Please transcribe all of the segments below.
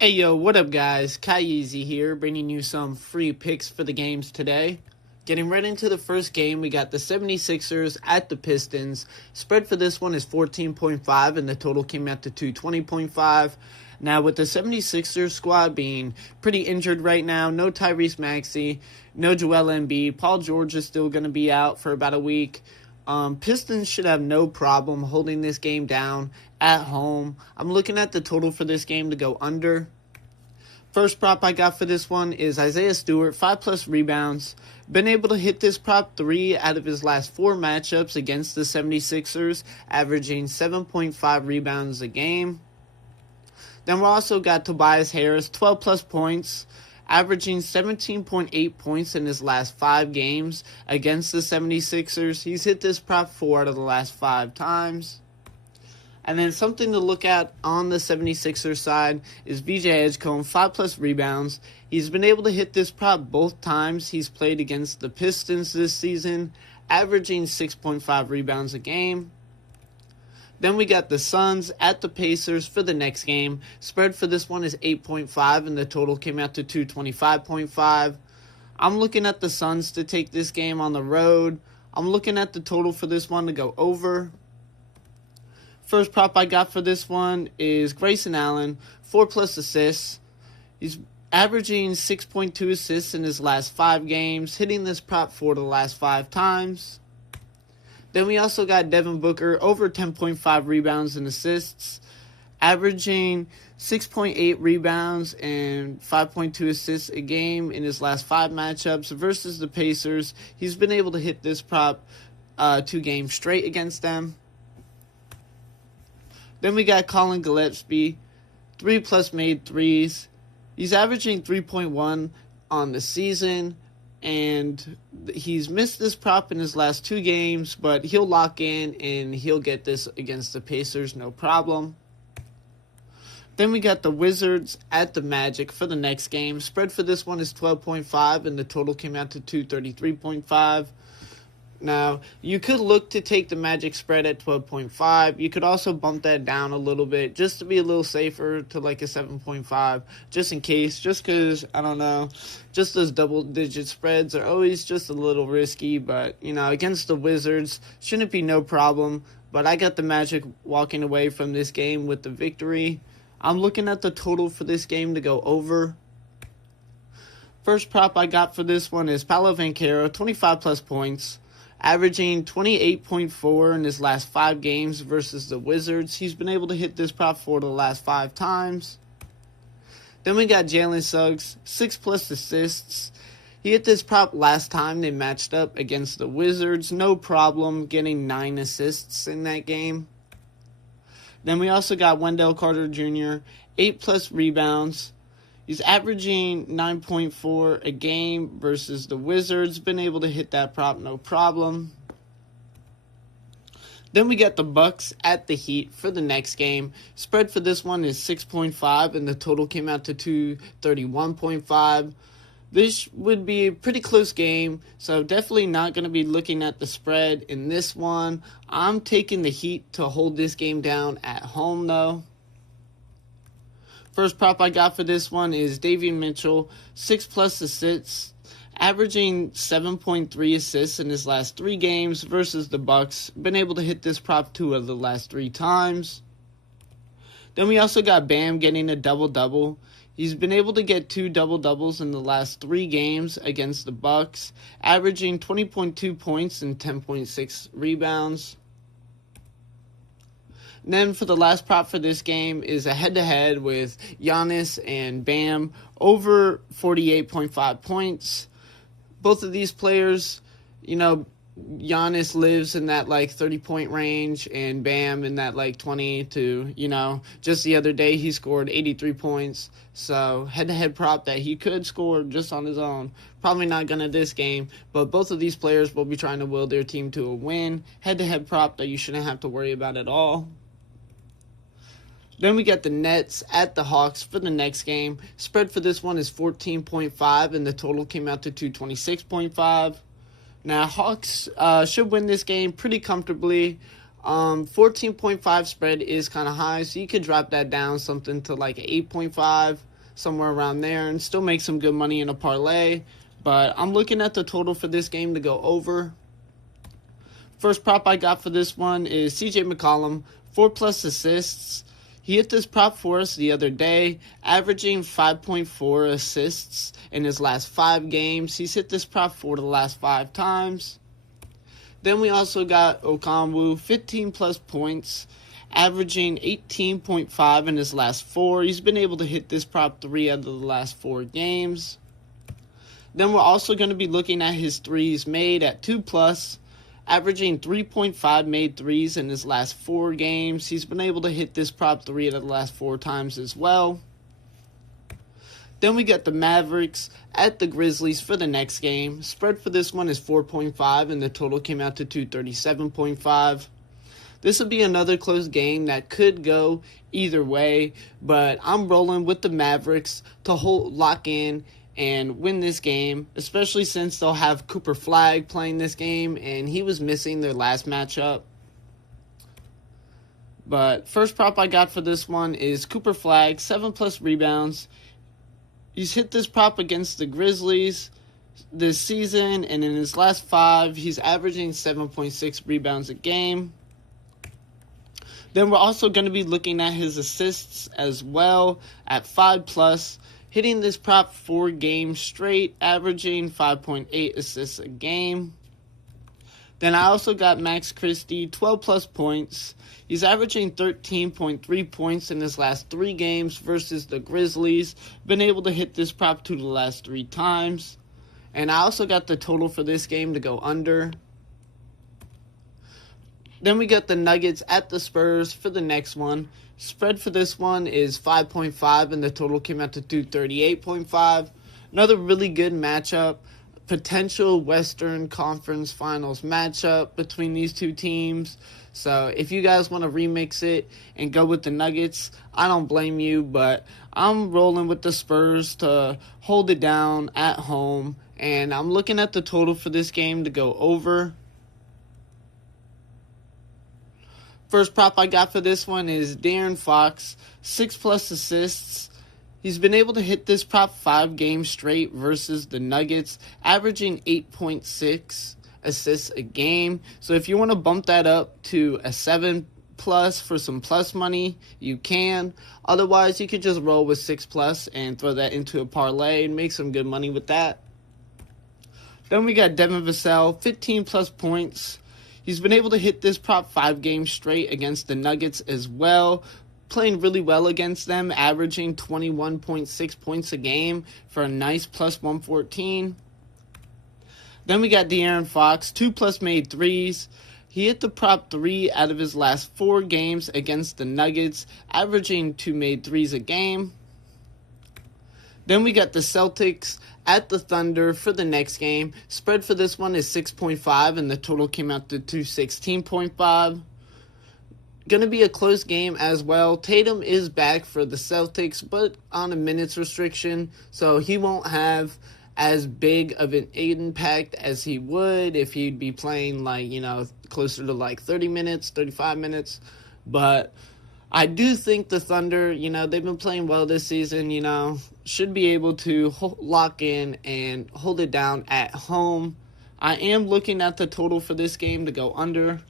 Hey yo, what up guys? Kyeezyz here, bringing you some free picks for the games today. Getting right into the first game, we got the 76ers at the Pistons. Spread for this one is 14.5 and the total came out to 220.5. Now with the 76ers squad being pretty injured right now, no Tyrese Maxey, no Joel Embiid, Paul George is still going to be out for about a week. Pistons should have no problem holding this game down at home. I'm looking at the total for this game to go under. First prop I got for this one is Isaiah Stewart, 5+ rebounds. Been able to hit this prop 3 out of his last 4 matchups against the 76ers, averaging 7.5 rebounds a game. Then we also got Tobias Harris, 12+ points, averaging 17.8 points in his last 5 games against the 76ers. He's hit this prop 4 out of the last 5 times. And then something to look at on the 76ers side is VJ Edgecombe, 5+ rebounds. He's been able to hit this prop both times he's played against the Pistons this season, averaging 6.5 rebounds a game. Then we got the Suns at the Pacers for the next game. Spread for this one is 8.5 and the total came out to 225.5. I'm looking at the Suns to take this game on the road. I'm looking at the total for this one to go over. First prop I got for this one is Grayson Allen, 4+ assists. He's averaging 6.2 assists in his last 5 games, hitting this prop 4 to the last 5 times. Then we also got Devin Booker, over 10.5 rebounds and assists, averaging 6.8 rebounds and 5.2 assists a game in his last 5 matchups versus the Pacers. He's been able to hit this prop 2 games straight against them. Then we got Colin Gillespie, 3+ made threes. He's averaging 3.1 on the season, and he's missed this prop in his last 2 games, but he'll lock in and he'll get this against the Pacers, no problem. Then we got the Wizards at the Magic for the next game. Spread for this one is 12.5 and the total came out to 233.5. Now, you could look to take the Magic spread at 12.5. You could also bump that down a little bit just to be a little safer to like a 7.5, just in case, just because, I don't know, just those double-digit spreads are always just a little risky. But, you know, against the Wizards, shouldn't be no problem. But I got the Magic walking away from this game with the victory. I'm looking at the total for this game to go over. First prop I got for this one is Paolo Banchero, 25+ points, averaging 28.4 in his last 5 games versus the Wizards. He's been able to hit this prop 4 to the last 5 times. Then we got Jalen Suggs, 6+ assists. He hit this prop last time they matched up against the Wizards. No problem, getting 9 assists in that game. Then we also got Wendell Carter Jr., 8+ rebounds. He's averaging 9.4 a game versus the Wizards. Been able to hit that prop, no problem. Then we got the Bucks at the Heat for the next game. Spread for this one is 6.5 and the total came out to 231.5. This would be a pretty close game, so definitely not going to be looking at the spread in this one. I'm taking the Heat to hold this game down at home though. First prop I got for this one is Davion Mitchell, 6+ assists, averaging 7.3 assists in his last 3 games versus the Bucks. Been able to hit this prop 2 of the last 3 times. Then we also got Bam getting a double-double. He's been able to get 2 double-doubles in the last 3 games against the Bucks, averaging 20.2 points and 10.6 rebounds. And then for the last prop for this game is a head-to-head with Giannis and Bam, over 48.5 points. Both of these players, you know, Giannis lives in that like 30-point range and Bam in that like 20 to, you know, just the other day he scored 83 points. So head-to-head prop that he could score just on his own. Probably not going to this game, but both of these players will be trying to will their team to a win. Head-to-head prop that you shouldn't have to worry about at all. Then we got the Nets at the Hawks for the next game. Spread for this one is 14.5 and the total came out to 226.5. Now, Hawks should win this game pretty comfortably. 14.5 spread is kind of high, so you could drop that down something to like 8.5. somewhere around there, and still make some good money in a parlay. But I'm looking at the total for this game to go over. First prop I got for this one is CJ McCollum, 4+ assists. He hit this prop for us the other day, averaging 5.4 assists in his last 5 games. He's hit this prop 4 the last 5 times. Then we also got Okongwu, 15+ points, averaging 18.5 in his last 4. He's been able to hit this prop 3 out of the last 4 games. Then we're also going to be looking at his threes made at 2+, averaging 3.5 made threes in his last 4 games. He's been able to hit this prop 3 out of the last 4 times as well. Then we got the Mavericks at the Grizzlies for the next game. Spread for this one is 4.5, and the total came out to 237.5. This will be another close game that could go either way, but I'm rolling with the Mavericks to lock in and win this game, especially since they'll have Cooper Flagg playing this game, and he was missing their last matchup. But first prop I got for this one is Cooper Flagg, 7+ rebounds. He's hit this prop against the Grizzlies this season, and in his last 5, he's averaging 7.6 rebounds a game. Then we're also going to be looking at his assists as well at 5+, hitting this prop 4 games straight, averaging 5.8 assists a game. Then I also got Max Christie, 12+ points. He's averaging 13.3 points in his last 3 games versus the Grizzlies. Been able to hit this prop 2 the last 3 times. And I also got the total for this game to go under. Then we got the Nuggets at the Spurs for the next one. Spread for this one is 5.5, and the total came out to 238.5. Another really good matchup. Potential Western Conference Finals matchup between these two teams. So if you guys want to remix it and go with the Nuggets, I don't blame you, but I'm rolling with the Spurs to hold it down at home, and I'm looking at the total for this game to go over. First prop I got for this one is De'Aaron Fox, 6+ assists. He's been able to hit this prop 5 games straight versus the Nuggets, averaging 8.6 assists a game. So if you want to bump that up to a 7+ for some plus money, you can. Otherwise, you could just roll with 6+ and throw that into a parlay and make some good money with that. Then we got Devin Vassell, 15+ points. He's been able to hit this prop 5 games straight against the Nuggets as well, playing really well against them, averaging 21.6 points a game for a nice plus 114. Then we got De'Aaron Fox, 2+ made threes. He hit the prop 3 out of his last 4 games against the Nuggets, averaging 2 made threes a game. Then we got the Celtics at the Thunder for the next game. Spread for this one is 6.5, and the total came out to 216.5. Going to be a close game as well. Tatum is back for the Celtics, but on a minutes restriction, so he won't have as big of an impact as he would if he'd be playing closer to 30 minutes, 35 minutes. But I do think the Thunder, they've been playing well this season, should be able to lock in and hold it down at home. I am looking at the total for this game to go under.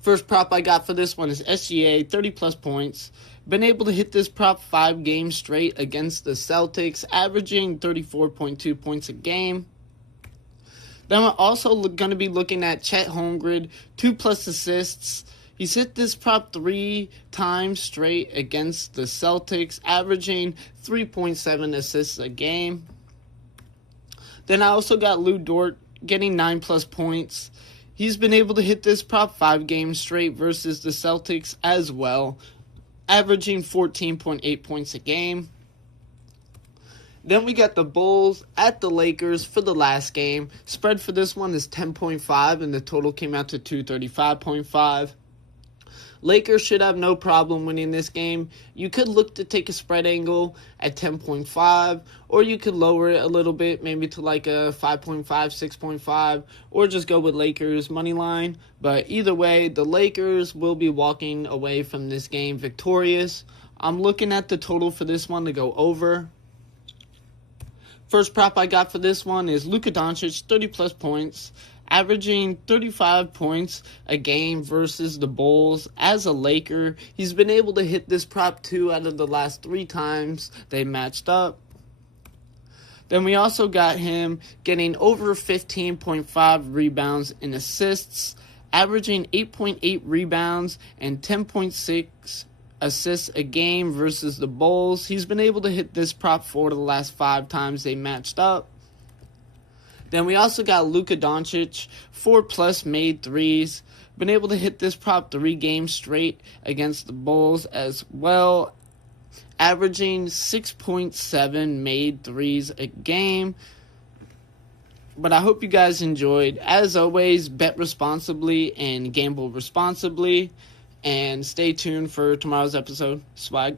First prop I got for this one is SGA, 30+ points. Been able to hit this prop 5 games straight against the Celtics, averaging 34.2 points a game. Then we're also going to be looking at Chet Holmgren, 2+ assists. He's hit this prop 3 times straight against the Celtics, averaging 3.7 assists a game. Then I also got Lou Dort getting 9+ points. He's been able to hit this prop 5 games straight versus the Celtics as well, averaging 14.8 points a game. Then we got the Bulls at the Lakers for the last game. Spread for this one is 10.5, and the total came out to 235.5. Lakers should have no problem winning this game. You could look to take a spread angle at 10.5, or you could lower it a little bit, maybe to a 5.5, 6.5, or just go with Lakers Moneyline. But either way, the Lakers will be walking away from this game victorious. I'm looking at the total for this one to go over. First prop I got for this one is Luka Doncic, 30-plus points, averaging 35 points a game versus the Bulls. As a Laker, he's been able to hit this prop 2 out of the last 3 times they matched up. Then we also got him getting over 15.5 rebounds and assists, averaging 8.8 rebounds and 10.6 assists a game versus the Bulls. He's been able to hit this prop 4 of the last 5 times they matched up. Then we also got Luka Doncic, 4+ made threes. Been able to hit this prop 3 games straight against the Bulls as well, averaging 6.7 made threes a game. But I hope you guys enjoyed. As always, bet responsibly and gamble responsibly. And stay tuned for tomorrow's episode. Swag.